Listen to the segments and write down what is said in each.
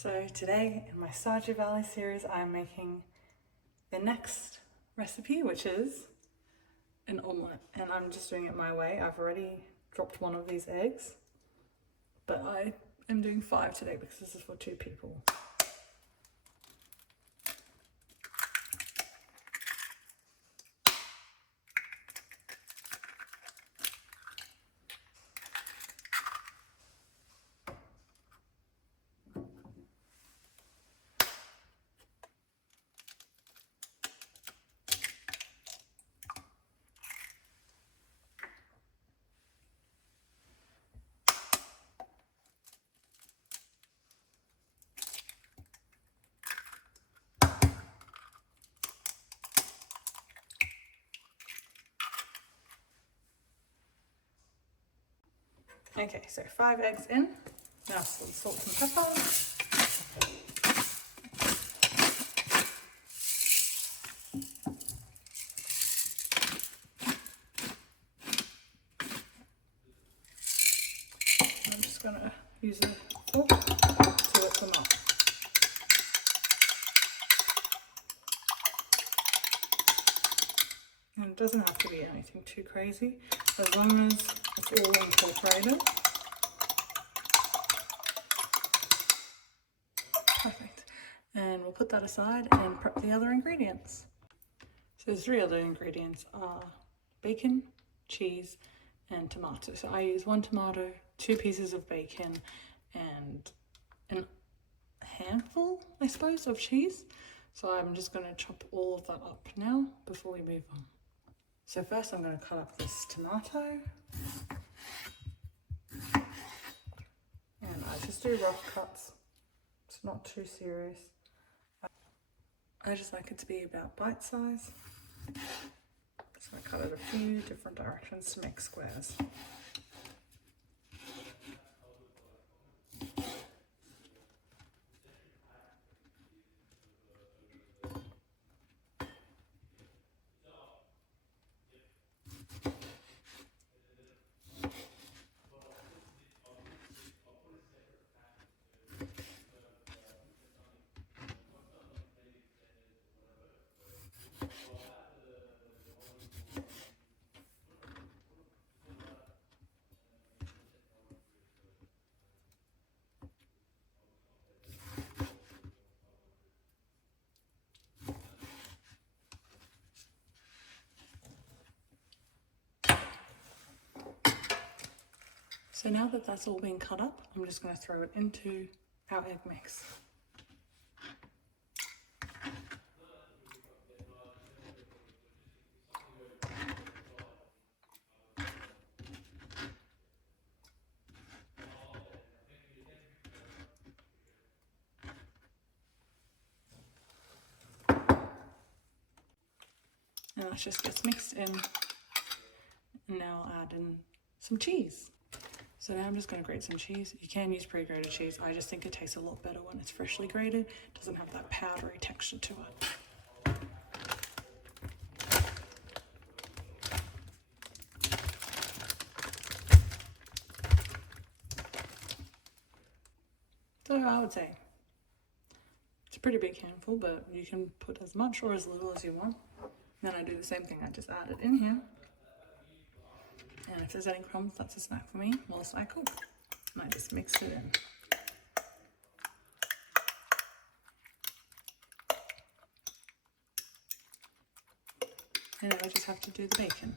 So today in my Stardew Valley series I'm making the next recipe, which is an omelette, and I'm just doing it my way. I've already dropped one of these eggs, but I am doing 5 today because this is for 2 people. Okay, so 5 eggs in. Now some salt and pepper. I'm just going to use a fork to whip them up. And it doesn't have to be anything too crazy, as long as it's all incorporated. Perfect. And we'll put that aside and prep the other ingredients. So the 3 other ingredients are bacon, cheese, and tomato. So I use 1 tomato, 2 pieces of bacon, and a handful, I suppose, of cheese. So I'm just going to chop all of that up now before we move on. So first I'm going to cut up this tomato. And I just do rough cuts. It's not too serious. I just like it to be about bite size. So I cut it a few different directions to make squares. So now that that's all been cut up, I'm just going to throw it into our egg mix. And that just gets mixed in. And now I'll add in some cheese. So now I'm just going to grate some cheese. You can use pre-grated cheese. I just think it tastes a lot better when it's freshly grated. It doesn't have that powdery texture to it. So I would say it's a pretty big handful, but you can put as much or as little as you want. Then I do the same thing. I just add it in here. And if there's any crumbs, that's a snack for me whilst I cook. And I just mix it in. And then I just have to do the bacon.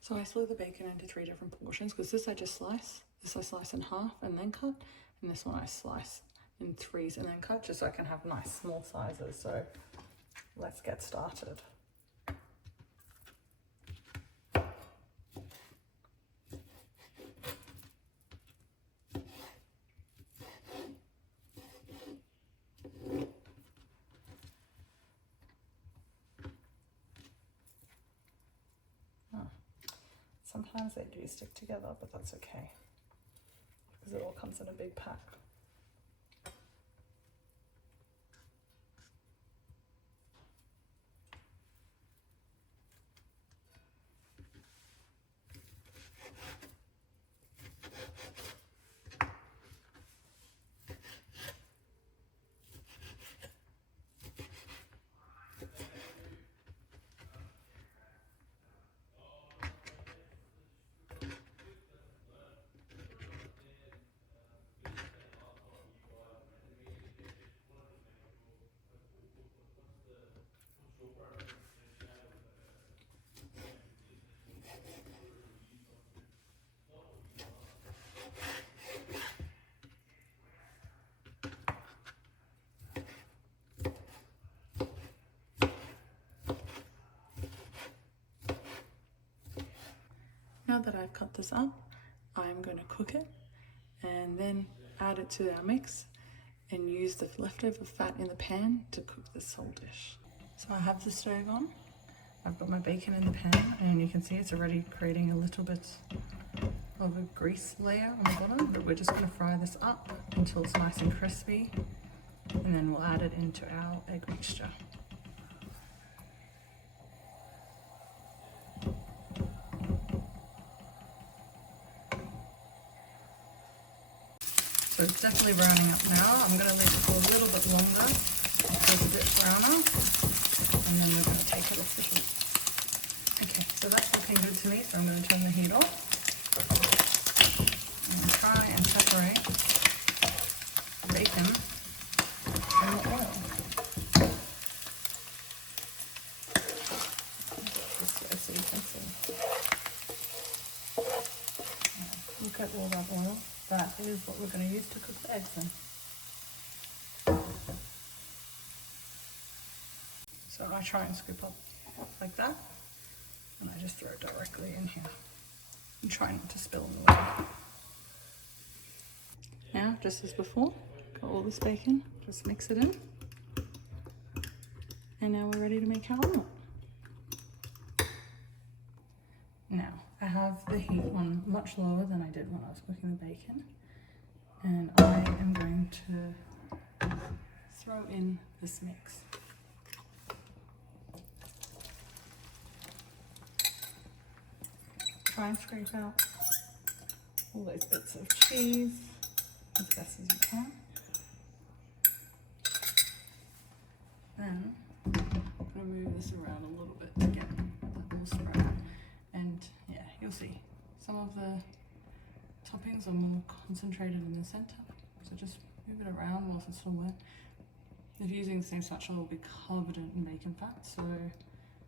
So I split the bacon into 3 different portions, because this I just slice. This I slice in half and then cut. And this one I slice in 3s and then cut, just so I can have nice small sizes. So let's get started. Sometimes they do stick together, but that's okay, because it all comes in a big pack. that I've cut this up, I'm going to cook it and then add it to our mix and use the leftover fat in the pan to cook this whole dish. So I have the stove on, I've got my bacon in the pan, and you can see it's already creating a little bit of a grease layer on the bottom, but we're just going to fry this up until it's nice and crispy, and then we'll add it into our egg mixture. So it's definitely browning up now. I'm going to leave it for a little bit longer so it's a bit browner, and then we're going to take it off the heat. Okay, so that's looking good to me, so I'm going to turn the heat off and try and separate the bacon from the oil. This way so you can see. Look at all that oil. That is what we're going to use to cook the eggs in. So I try and scoop up like that, and I just throw it directly in here and try not to spill in the way. Now, just as before, got all this bacon, just mix it in, and now we're ready to make our omelette. Now, I have the heat on much lower than I did when I was cooking the bacon, and I am going to throw in this mix. Try and scrape out all those bits of cheese as best as you can. Then I'm going to move this around a little bit to get that all spread. And yeah, you'll see some of the toppings are more concentrated in the center, so just move it around whilst it's still wet. If you're using the same spatula, it will be covered in bacon fat, so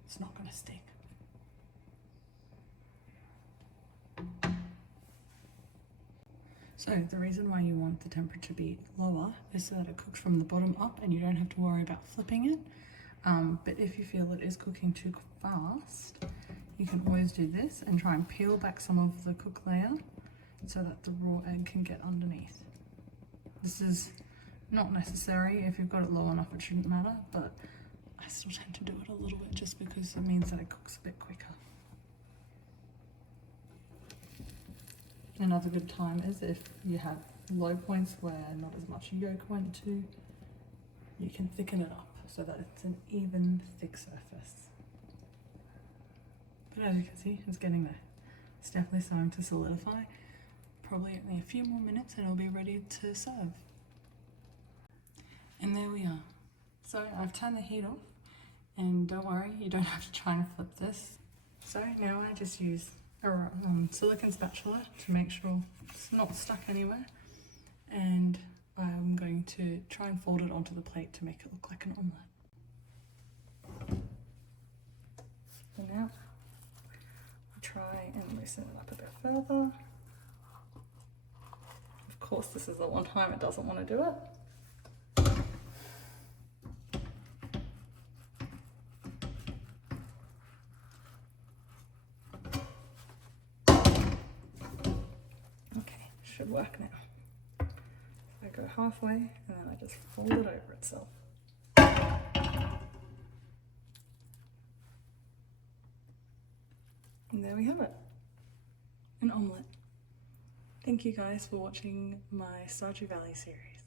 it's not going to stick. So the reason why you want the temperature to be lower is so that it cooks from the bottom up and you don't have to worry about flipping it. But if you feel it is cooking too fast, you can always do this and try and peel back some of the cook layer so that the raw egg can get underneath. This is not necessary. If you've got it low enough, it shouldn't matter, but I still tend to do it a little bit just because it means that it cooks a bit quicker. Another good time is if you have low points where not as much yolk went to, you can thicken it up so that it's an even, thick surface. But as you can see, it's getting there. It's definitely starting to solidify. Probably only a few more minutes and it'll be ready to serve. And there we are. So I've turned the heat off, and don't worry, you don't have to try and flip this. So now I just use a silicone spatula to make sure it's not stuck anywhere, and I'm going to try and fold it onto the plate to make it look like an omelette. And now I'll try and loosen it up a bit further. Of course, this is the one time it doesn't want to do it. Should work now. I go halfway and then I just fold it over itself. And there we have it, an omelette. Thank you guys for watching my Stardew Valley series.